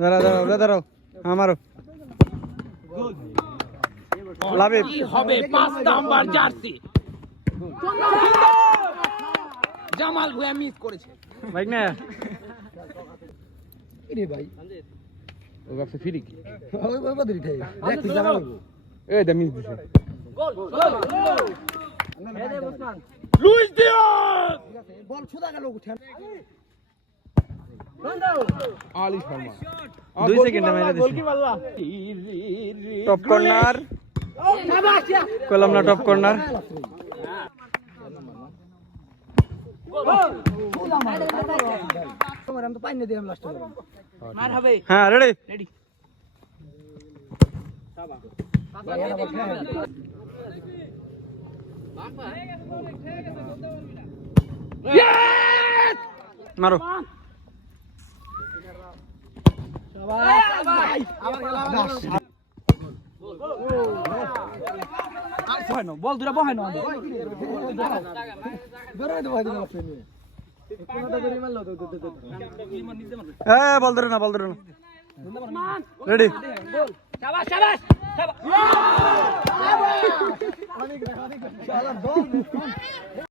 দাঁড়াও আমারও লাভে হবে 5 নাম্বার জার্সি জামাল ভুয়া মিস করেছে ভাই না রে ভাই ও ব্যবসা ফ্রি কি ওই বদরি ঠাই দেখ তুই জানা লাগবো এই দা মিস দিছে লুইস দিয়াজ বল সুদা গেল উঠেন আলী শর্মা 2 সেকেন্ডে মেরে দিছে টপ কর্নার কলম না টপ কর্নার আমি তো পাইনি দিলাম লাস্টে মার হবে হ্যাঁ রেডি রেডি মারো বল দুরা বহাই না বেরোয় তো ভাই দিলাম লাস্টে কোনটা করে মারলো তো বল ধরে না রেডি শাবাশ শাবাশ অনেক